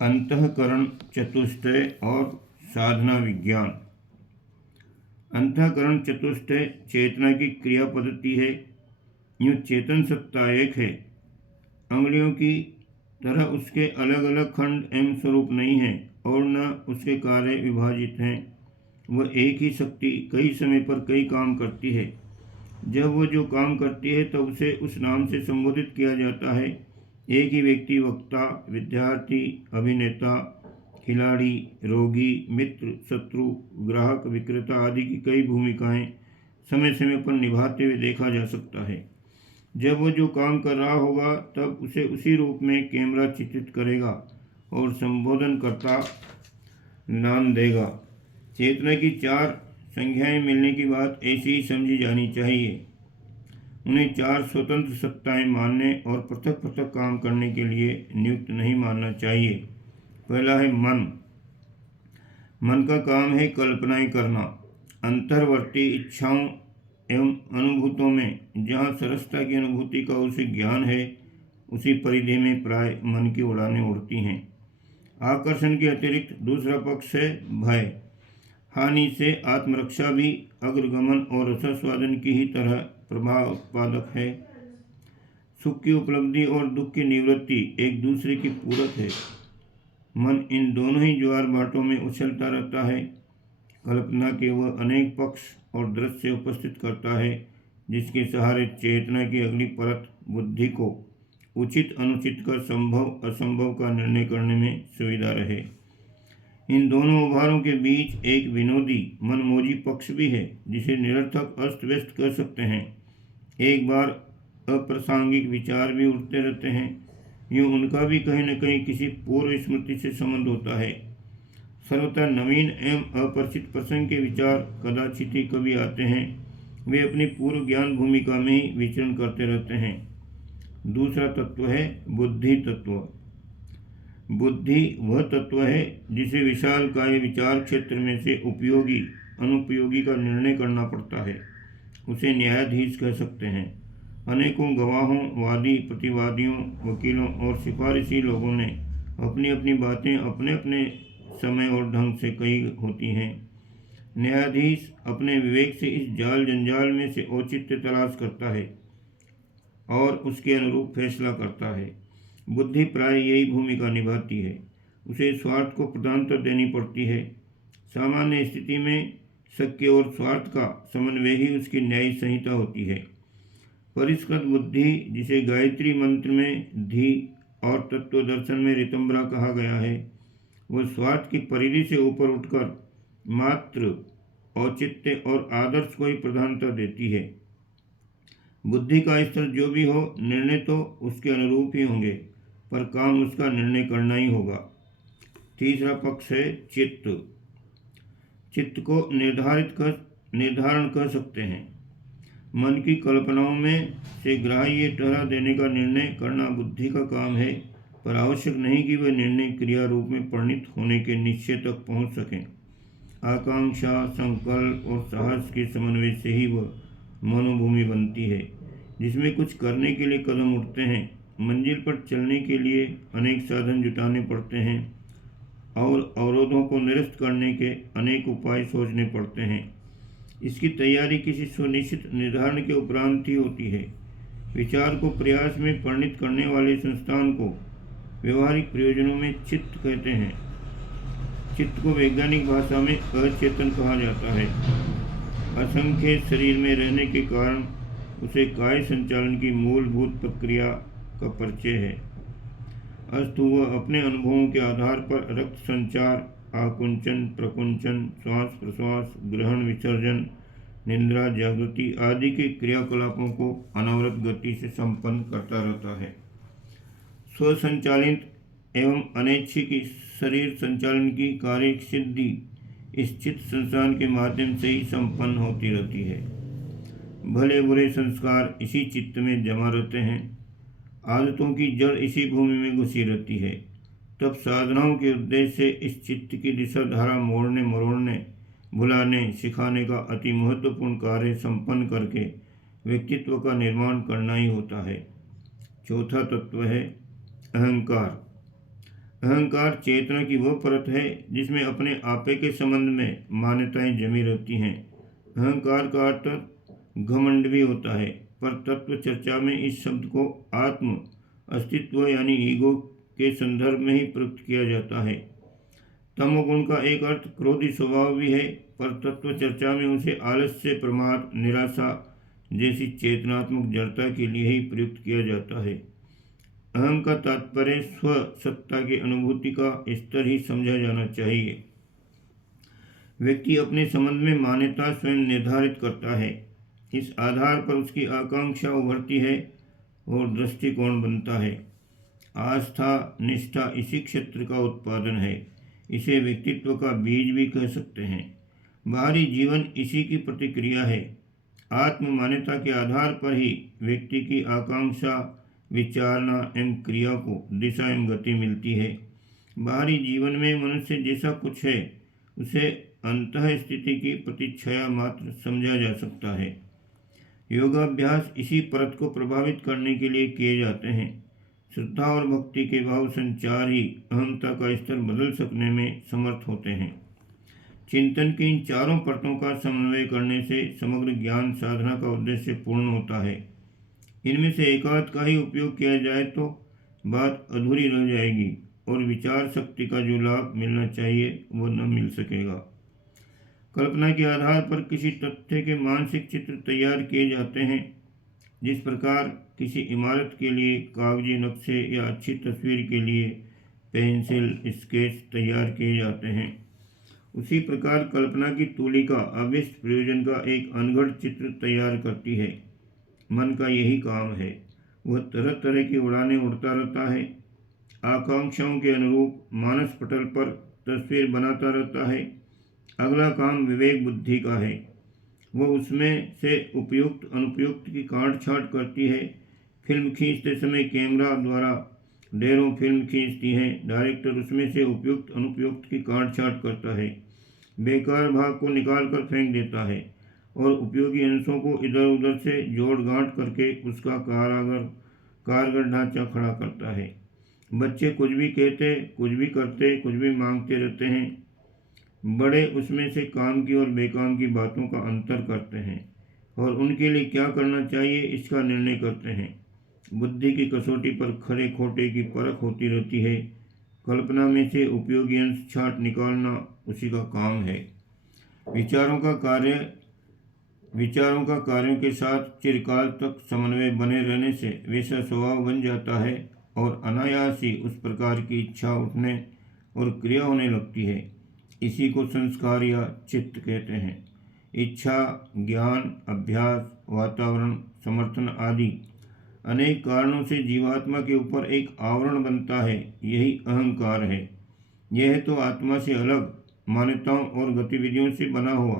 अंतःकरण चतुष्टय और साधना विज्ञान। अंतःकरण चतुष्टय चेतना की क्रिया पद्धति है। यूँ चेतन सत्ता एक है, अंगुलियों की तरह उसके अलग अलग खंड एवं स्वरूप नहीं है और न उसके कार्य विभाजित हैं। वह एक ही शक्ति कई समय पर कई काम करती है। जब वह जो काम करती है तब उसे उस नाम से संबोधित किया जाता है। एक ही व्यक्ति वक्ता, विद्यार्थी, अभिनेता, खिलाड़ी, रोगी, मित्र, शत्रु, ग्राहक, विक्रेता आदि की कई भूमिकाएं समय समय पर निभाते हुए देखा जा सकता है। जब वह जो काम कर रहा होगा तब उसे उसी रूप में कैमरा चित्रित करेगा और संबोधनकर्ता नाम देगा। चेतना की चार संज्ञाएं मिलने की बात ऐसी ही समझी जानी चाहिए। उन्हें चार स्वतंत्र सत्ताएं मानने और पृथक पृथक काम करने के लिए नियुक्त नहीं मानना चाहिए। पहला है मन। मन का काम है कल्पनाएं करना। अंतर्वर्ती इच्छाओं एवं अनुभूतों में जहाँ सरसता की अनुभूति का उसे ज्ञान है, उसी परिधि में प्राय मन की उड़ानें उड़ती हैं। आकर्षण के अतिरिक्त दूसरा पक्ष है भय। हानि से आत्मरक्षा भी अग्रगमन और रसास्वादन की ही तरह प्रभाव उत्पादक है। सुख की उपलब्धि और दुख की निवृत्ति एक दूसरे की पूरक है। मन इन दोनों ही ज्वार भाटों में उछलता रहता है। कल्पना के वह अनेक पक्ष और दृश्य उपस्थित करता है जिसके सहारे चेतना की अगली परत बुद्धि को उचित अनुचित का संभव असंभव का निर्णय करने में सुविधा रहे। इन दोनों उभारों के बीच एक विनोदी मनमोजी पक्ष भी है जिसे निरर्थक अस्त व्यस्त कर सकते हैं। एक बार अप्रासंगिक विचार भी उठते रहते हैं। यूँ उनका भी कहीं न कहीं किसी पूर्व स्मृति से संबंध होता है। सर्वथा नवीन एवं अपरिचित प्रसंग के विचार कदाचित ही कभी आते हैं। वे अपनी पूर्व ज्ञान भूमिका में ही विचरण करते रहते हैं। दूसरा तत्व है बुद्धि तत्व। बुद्धि वह तत्व है जिसे विशालकाय विचार क्षेत्र में से उपयोगी अनुपयोगी का निर्णय करना पड़ता है। उसे न्यायाधीश कह सकते हैं। अनेकों गवाहों, वादी, प्रतिवादियों, वकीलों और सिफारिशी लोगों ने अपनी अपनी बातें अपने अपने समय और ढंग से कही होती हैं। न्यायाधीश अपने विवेक से इस जाल जंजाल में से औचित्य तलाश करता है और उसके अनुरूप फैसला करता है। बुद्धि प्राय यही भूमिका निभाती है। उसे स्वार्थ को प्रधानता देनी पड़ती है। सामान्य स्थिति में सत्य और स्वार्थ का समन्वय ही उसकी न्यायिक संहिता होती है। परिष्कृत बुद्धि, जिसे गायत्री मंत्र में धी और तत्व दर्शन में ऋतंबरा कहा गया है, वह स्वार्थ की परिधि से ऊपर उठकर मात्र औचित्य और आदर्श को ही प्रधानता देती है। बुद्धि का स्तर जो भी हो, निर्णय तो उसके अनुरूप ही होंगे, पर काम उसका निर्णय करना ही होगा। तीसरा पक्ष है चित्त। चित्त को निर्धारण कर सकते हैं। मन की कल्पनाओं में से ग्राह्य ठहरा देने का निर्णय करना बुद्धि का काम है, पर आवश्यक नहीं कि वह निर्णय क्रिया रूप में परिणित होने के निश्चय तक पहुंच सकें। आकांक्षा, संकल्प और साहस के समन्वय से ही वह मनोभूमि बनती है जिसमें कुछ करने के लिए कदम उठते हैं। मंजिल पर चलने के लिए अनेक साधन जुटाने पड़ते हैं और अवरोधों को निरस्त करने के अनेक उपाय सोचने पड़ते हैं। इसकी तैयारी किसी सुनिश्चित निर्धारण के उपरांत ही होती है। विचार को प्रयास में परिणित करने वाले संस्थान को व्यवहारिक प्रयोजनों में चित्त कहते हैं। चित्त को वैज्ञानिक भाषा में अचेतन कहा जाता है। असंख्य शरीर में रहने के कारण उसे काय संचालन की मूलभूत प्रक्रिया का परिचय है। अस्तु वह अपने अनुभवों के आधार पर रक्त संचार, आकुंचन, प्रकुंचन, श्वास प्रश्वास, ग्रहण विसर्जन, निद्रा जागृति आदि के क्रियाकलापों को अनवरत गति से संपन्न करता रहता है। स्वसंचालित एवं अनैच्छिक शरीर संचालन की कार्य सिद्धि इस चित्त संस्थान के माध्यम से ही संपन्न होती रहती है। भले बुरे संस्कार इसी चित्त में जमा रहते हैं। आदतों की जड़ इसी भूमि में घुसी रहती है। तब साधनाओं के उद्देश्य से इस चित्त की दिशा धारा मोड़ने मरोड़ने, भुलाने सिखाने का अति महत्वपूर्ण कार्य संपन्न करके व्यक्तित्व का निर्माण करना ही होता है। चौथा तत्व है अहंकार। अहंकार चेतना की वह परत है जिसमें अपने आपे के संबंध में मान्यताएं जमी रहती हैं। अहंकार का अर्थ घमंड भी होता है, पर तत्व चर्चा में इस शब्द को आत्म अस्तित्व यानी ईगो के संदर्भ में ही प्रयुक्त किया जाता है। तमोगुण का एक अर्थ क्रोधी स्वभाव भी है, पर तत्व चर्चा में उसे आलस्य, प्रमाद, निराशा जैसी चेतनात्मक जड़ता के लिए ही प्रयुक्त किया जाता है। अहम का तात्पर्य स्व सत्ता की अनुभूति का स्तर ही समझा जाना चाहिए। व्यक्ति अपने संबंध में मान्यता स्वयं निर्धारित करता है। इस आधार पर उसकी आकांक्षा उभरती है और दृष्टिकोण बनता है। आस्था, निष्ठा इसी क्षेत्र का उत्पादन है। इसे व्यक्तित्व का बीज भी कह सकते हैं। बाहरी जीवन इसी की प्रतिक्रिया है। आत्म मान्यता के आधार पर ही व्यक्ति की आकांक्षा, विचारना एवं क्रिया को दिशा एवं गति मिलती है। बाहरी जीवन में मनुष्य जैसा कुछ है उसे अंतः स्थिति की प्रतिच्छाया मात्र समझा जा सकता है। योगाभ्यास इसी परत को प्रभावित करने के लिए किए जाते हैं। श्रद्धा और भक्ति के भाव संचार ही अहंता का स्तर बदल सकने में समर्थ होते हैं। चिंतन की इन चारों परतों का समन्वय करने से समग्र ज्ञान साधना का उद्देश्य पूर्ण होता है। इनमें से एकाध का ही उपयोग किया जाए तो बात अधूरी रह जाएगी और विचार शक्ति का जो लाभ मिलना चाहिए वो न मिल सकेगा। कल्पना के आधार पर किसी तथ्य के मानसिक चित्र तैयार किए जाते हैं। जिस प्रकार किसी इमारत के लिए कागजी नक्शे या अच्छी तस्वीर के लिए पेंसिल स्केच तैयार किए जाते हैं, उसी प्रकार कल्पना की तूलिका अभीष्ट प्रयोजन का एक अनगढ़ चित्र तैयार करती है। मन का यही काम है। वह तरह तरह की उड़ानें उड़ता रहता है, आकांक्षाओं के अनुरूप मानस पटल पर तस्वीर बनाता रहता है। अगला काम विवेक बुद्धि का है। वह उसमें से उपयुक्त अनुपयुक्त की काट छाँट करती है। फिल्म खींचते समय कैमरा द्वारा ढेरों फिल्म खींचती है। डायरेक्टर उसमें से उपयुक्त अनुपयुक्त की काट छाँट करता है, बेकार भाग को निकाल कर फेंक देता है और उपयोगी अंशों को इधर उधर से जोड़ गांठ करके उसका कारगर ढांचा खड़ा करता है। बच्चे कुछ भी कहते, कुछ भी करते, कुछ भी मांगते रहते हैं। बड़े उसमें से काम की और बेकाम की बातों का अंतर करते हैं और उनके लिए क्या करना चाहिए इसका निर्णय करते हैं। बुद्धि की कसौटी पर खरे खोटे की परख होती रहती है। कल्पना में से उपयोगी अंश छांट निकालना उसी का काम है। विचारों का कार्यों के साथ चिरकाल तक समन्वय बने रहने से वैसा स्वभाव बन जाता है और अनायास ही उस प्रकार की इच्छा उठने और क्रिया होने लगती है। इसी को संस्कार या चित्त कहते हैं। इच्छा, ज्ञान, अभ्यास, वातावरण, समर्थन आदि अनेक कारणों से जीवात्मा के ऊपर एक आवरण बनता है। यही अहंकार है। यह तो आत्मा से अलग मान्यताओं और गतिविधियों से बना हुआ,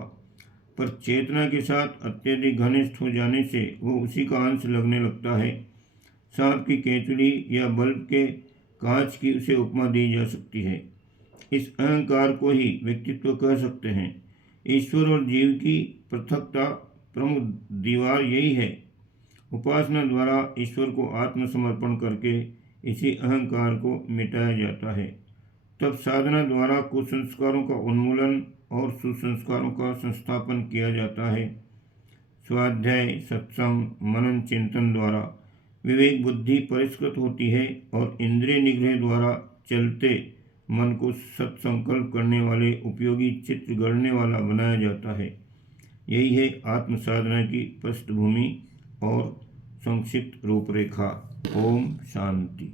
पर चेतना के साथ अत्यधिक घनिष्ठ हो जाने से वो उसी का अंश लगने लगता है। सांप की केंचुली या बल्ब के कांच की उसे उपमा दी जा सकती है। इस अहंकार को ही व्यक्तित्व कह सकते हैं। ईश्वर और जीव की पृथकता प्रमुख दीवार यही है। उपासना द्वारा ईश्वर को आत्मसमर्पण करके इसी अहंकार को मिटाया जाता है। तब साधना द्वारा कुसंस्कारों का उन्मूलन और सुसंस्कारों का संस्थापन किया जाता है। स्वाध्याय, सत्संग, मनन, चिंतन द्वारा विवेक बुद्धि परिष्कृत होती है और इंद्रिय निग्रह द्वारा चलते मन को सत्संकल्प करने वाले उपयोगी चित्र गढ़ने वाला बनाया जाता है। यही है आत्म साधना की पृष्ठभूमि और संक्षिप्त रूपरेखा। ओम शांति।